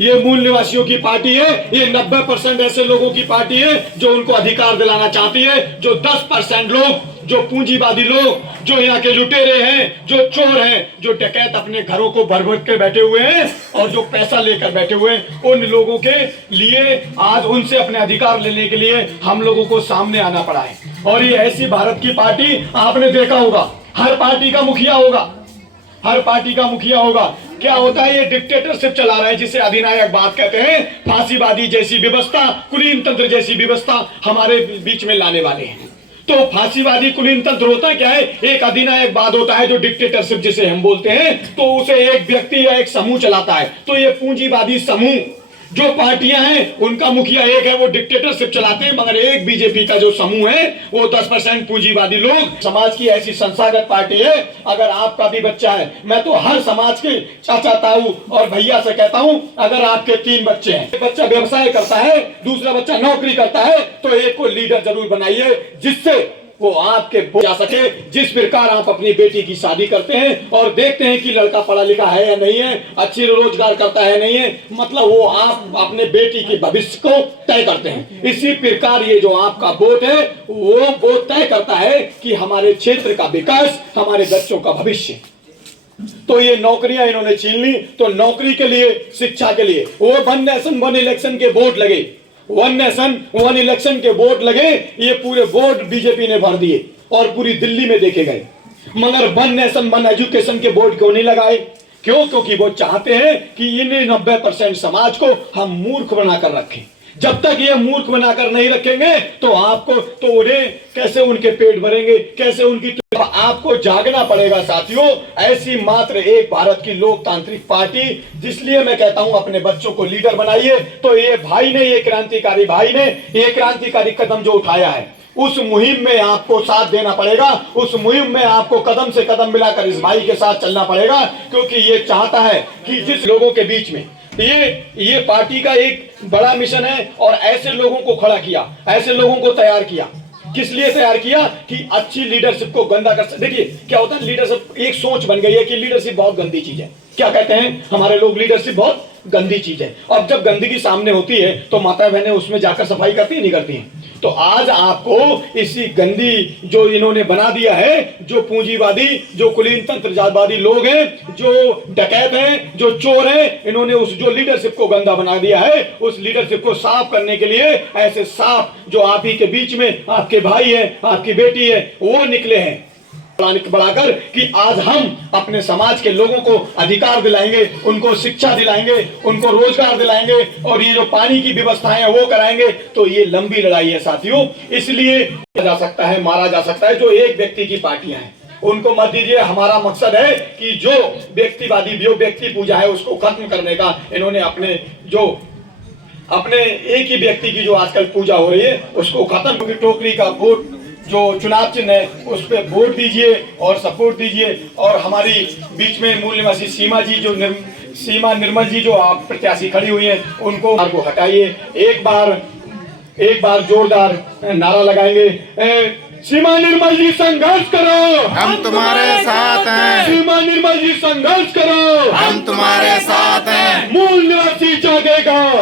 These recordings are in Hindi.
ये मूल निवासियों की पार्टी है। ये 90% ऐसे लोगों की पार्टी है जो उनको अधिकार दिलाना चाहती है। जो 10% लोग, जो पूंजीवादी लोग, जो यहाँ के लुटेरे हैं, जो चोर हैं, जो डकैत अपने घरों को भर भर के बैठे हुए हैं और जो पैसा लेकर बैठे हुए हैं, उन लोगों के लिए आज उनसे अपने अधिकार लेने के लिए हम लोगों को सामने आना पड़ा है। और ये ऐसी भारत की पार्टी आपने देखा होगा, हर पार्टी का मुखिया होगा, हर पार्टी का मुखिया होगा। क्या होता है, ये डिक्टेटरशिप चला रहा है, जिसे अधिनायकवाद कहते हैं। फांसीवादी जैसी व्यवस्था, कुलीन तंत्र जैसी व्यवस्था हमारे बीच में लाने वाले हैं। तो फांसीवादी कुलीन तंत्र होता क्या है? एक अधिनायकवाद होता है जो डिक्टेटरशिप जिसे हम बोलते हैं, तो उसे एक व्यक्ति या एक समूह चलाता है। तो ये पूंजीवादी समूह जो पार्टियां हैं, उनका मुखिया एक है, वो डिक्टेटरशिप चलाते हैं, मगर एक बीजेपी का जो समूह है वो 10% पूंजीवादी लोग। समाज की ऐसी संस्थागत पार्टी है। अगर आपका भी बच्चा है, मैं तो हर समाज के चाचा ताऊ और भैया से कहता हूं, अगर आपके 3 बच्चे हैं, एक बच्चा व्यवसाय करता है, दूसरा बच्चा नौकरी करता है, तो एक को लीडर जरूर बनाइए जिससे वो आपके जा सके। जिस प्रकार आप अपनी बेटी की शादी करते हैं और देखते हैं कि लड़का पढ़ा लिखा है या नहीं है, अच्छी रोजगार करता है नहीं है, मतलब वो आप अपने बेटी के भविष्य को तय करते हैं। इसी प्रकार ये जो आपका वोट है, वो तय करता है कि हमारे क्षेत्र का विकास, हमारे बच्चों का भविष्य। तो ये नौकरियां इन्होंने छीन ली, तो नौकरी के लिए, शिक्षा के लिए वो 1 नेशन 1 इलेक्शन के वोट लगे, 1 नेशन 1 इलेक्शन के वोट लगे। ये पूरे वोट बीजेपी ने भर दिए और पूरी दिल्ली में देखे गए, मगर 1 नेशन 1 एजुकेशन के वोट क्यों नहीं लगाए? क्यों? क्योंकि वो चाहते हैं कि इन 90% समाज को हम मूर्ख बनाकर रखें। जब तक ये मूर्ख बनाकर नहीं रखेंगे तो आपको, तो उन्हें कैसे उनके पेट भरेंगे, कैसे उनकी, तो आपको जागना पड़ेगा साथियों। ऐसी मात्र एक भारत की लोकतांत्रिक पार्टी, जिसलिए मैं कहता हूं अपने बच्चों को लीडर बनाइए। तो ये भाई ने, ये क्रांतिकारी भाई ने ये क्रांतिकारी कदम जो उठाया है, उस मुहिम में आपको साथ देना पड़ेगा। उस मुहिम में आपको कदम से कदम मिलाकर इस भाई के साथ चलना पड़ेगा, क्योंकि ये चाहता है कि जिस लोगों के बीच में ये पार्टी का एक बड़ा मिशन है और ऐसे लोगों को खड़ा किया, ऐसे लोगों को तैयार किया। किस लिए तैयार किया? कि अच्छी लीडरशिप को गंदा कर सकते। देखिए क्या होता है, लीडरशिप एक सोच बन गई है कि लीडरशिप बहुत गंदी चीज है। क्या कहते हैं हमारे लोग, लीडरशिप बहुत गंदी चीज है। और जब गंदगी सामने होती है तो माता बहनें उसमें जाकर सफाई करती है, नहीं करती हैं? तो आज आपको इसी गंदी जो इन्होंने बना दिया है, जो पूंजीवादी, जो कुलीन तंत्रवादी लोग हैं, जो डकैत हैं, जो चोर हैं, इन्होंने उस जो लीडरशिप को गंदा बना दिया है, उस लीडरशिप को साफ करने के लिए ऐसे साफ जो आप ही के बीच में आपके भाई है, आपकी बेटी है, वो निकले हैं बढ़ाकर कि आज हम अपने समाज के लोगों को अधिकार दिलाएंगे, उनको शिक्षा दिलाएंगे, उनको रोजगार दिलाएंगे और ये जो पानी की व्यवस्थाएं हैं वो कराएंगे। तो ये लंबी लड़ाई है साथियों, इसलिए जा सकता है, मारा जा सकता है। जो एक व्यक्ति की पार्टियां हैं उनको मत दीजिए। हमारा मकसद है कि जो व्यक्तिवादी, जो व्यक्ति पूजा है उसको खत्म करने का। इन्होंने अपने एक ही व्यक्ति की जो आजकल पूजा हो रही है उसको खत्म, क्योंकि टोकरी का वोट जो चुनाव चिन्ह है उस पर वोट दीजिए और सपोर्ट दीजिए। और हमारी बीच में मूल निवासी सीमा जी, जो सीमा निर्मल जी जो आप प्रत्याशी खड़ी हुई हैं, उनको हटाइए। एक बार जोरदार नारा लगाएंगे, सीमा निर्मल जी संघर्ष करो, हम तुम्हारे साथ हैं। सीमा निर्मल जी संघर्ष करो, हम तुम्हारे साथ हैं। मूल निवासी जागेगा,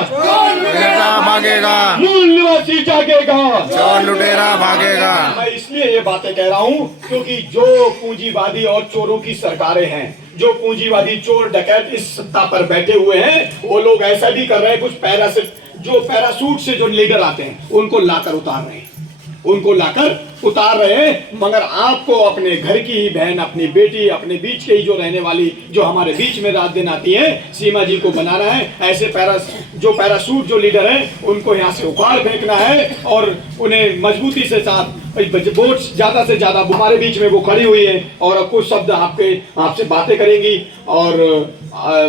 लुटेरा भागेगा, मूल निवासी जागेगा, चोर लुटेरा भागेगा। मैं इसलिए ये बातें कह रहा हूँ क्योंकि जो पूंजीवादी और चोरों की सरकारें हैं, जो पूंजीवादी चोर डकैत इस सत्ता पर बैठे हुए हैं, वो लोग ऐसा भी कर रहे हैं, कुछ पैरासूट से जो लीडर आते हैं उनको लाकर उतार रहे हैं। मगर आपको अपने घर की ही बहन, अपनी बेटी, अपने बीच के ही जो रहने वाली, जो हमारे बीच में रात दिन आती है, सीमा जी को बनाना है। ऐसे पैरासूट जो लीडर हैं उनको यहाँ से उखाड़ फेंकना है और उन्हें मजबूती से साथ वोट ज्यादा से ज्यादा हमारे बीच में वो खड़ी हुई है और कुछ शब्द आपसे बातें करेंगी और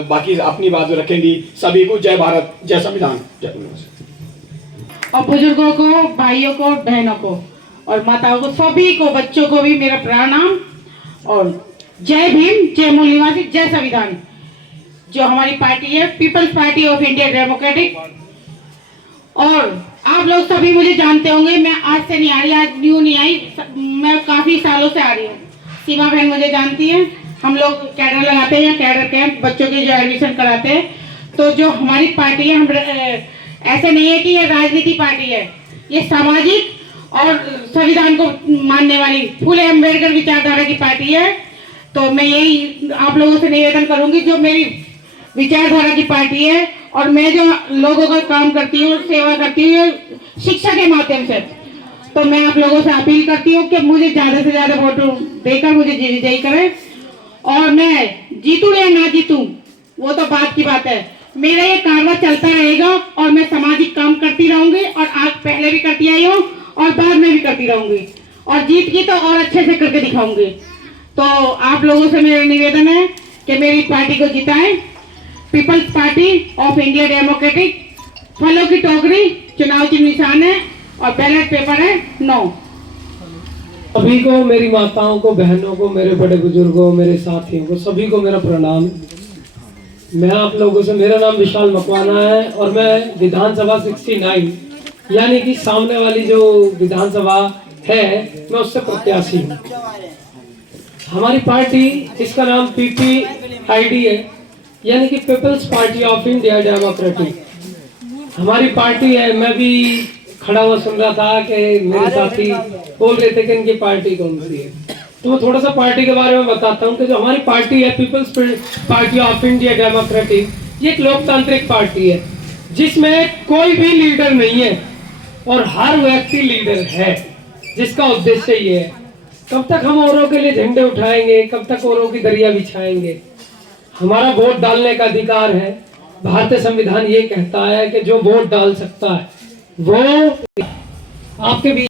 बाकी अपनी बात रखेंगी। सभी को जय भारत, जय संविधान, जय। और बुजुर्गों को, भाइयों को, बहनों को और माताओं को, सभी को, बच्चों को भी मेरा प्रणाम और जय भीम, जय मूल निवासी, जय संविधान। जो हमारी पार्टी है people's party of India democratic, और आप लोग सभी मुझे जानते होंगे। मैं आज से नहीं आ रही, आज न्यू नहीं आई, मैं काफी सालों से आ रही हूँ। सीमा बहन मुझे जानती है, हम लोग कैडर लगाते हैं, कैडर कैंप बच्चों के जो एडमिशन कराते हैं। तो जो हमारी पार्टी है, हम ऐसे नहीं है कि ये राजनीति पार्टी है, ये सामाजिक और संविधान को मानने वाली फुले अम्बेडकर विचारधारा की पार्टी है। तो मैं यही आप लोगों से निवेदन करूंगी, जो मेरी विचारधारा की पार्टी है और मैं जो लोगों का काम करती हूँ, सेवा करती हूँ शिक्षा के माध्यम से, तो मैं आप लोगों से अपील करती हूँ कि मुझे ज्यादा से ज्यादा वोट देकर मुझे विजयी करें। और मैं जीतूं या ना जीतूं वो तो बात की बात है, मेरा ये कारवा चलता रहेगा और मैं सामाजिक काम करती रहूंगी, और आज पहले भी करती आई हूँ और बाद में भी करती रहूंगी, और जीत की तो और अच्छे से करके दिखाऊंगी। तो आप लोगों से मेरा निवेदन है कि मेरी पार्टी को जिताएं। Peoples party of India democratic, फलों की टोकरी चुनाव चिन्ह निशान है और बैलेट पेपर है 9। सभी को, मेरी माताओं को, बहनों को, मेरे बड़े बुजुर्गों, मेरे साथियों को, सभी को मेरा प्रणाम। मैं आप लोगों से, मेरा नाम विशाल मकवाना है और मैं विधानसभा 69 यानी कि सामने वाली जो विधानसभा है, मैं उससे प्रत्याशी हूँ। हमारी पार्टी, जिसका नाम PPID है, यानी कि people's party of India democratic हमारी पार्टी है। मैं भी खड़ा हुआ सुन रहा था कि मेरे साथी बोल रहे थे कि इनकी पार्टी कौन सी है, तो मैं थोड़ा सा पार्टी के बारे में बताता हूँ कि जो हमारी पार्टी है people's party of India democratic, ये एक लोकतांत्रिक पार्टी है जिसमें कोई भी लीडर नहीं है और हर व्यक्ति लीडर है, जिसका उद्देश्य ये है, कब तक हम औरों के लिए झंडे उठाएंगे, कब तक औरों की दरिया बिछाएंगे। हमारा वोट डालने का अधिकार है। भारतीय संविधान ये कहता है कि जो वोट डाल सकता है वो आपके बीच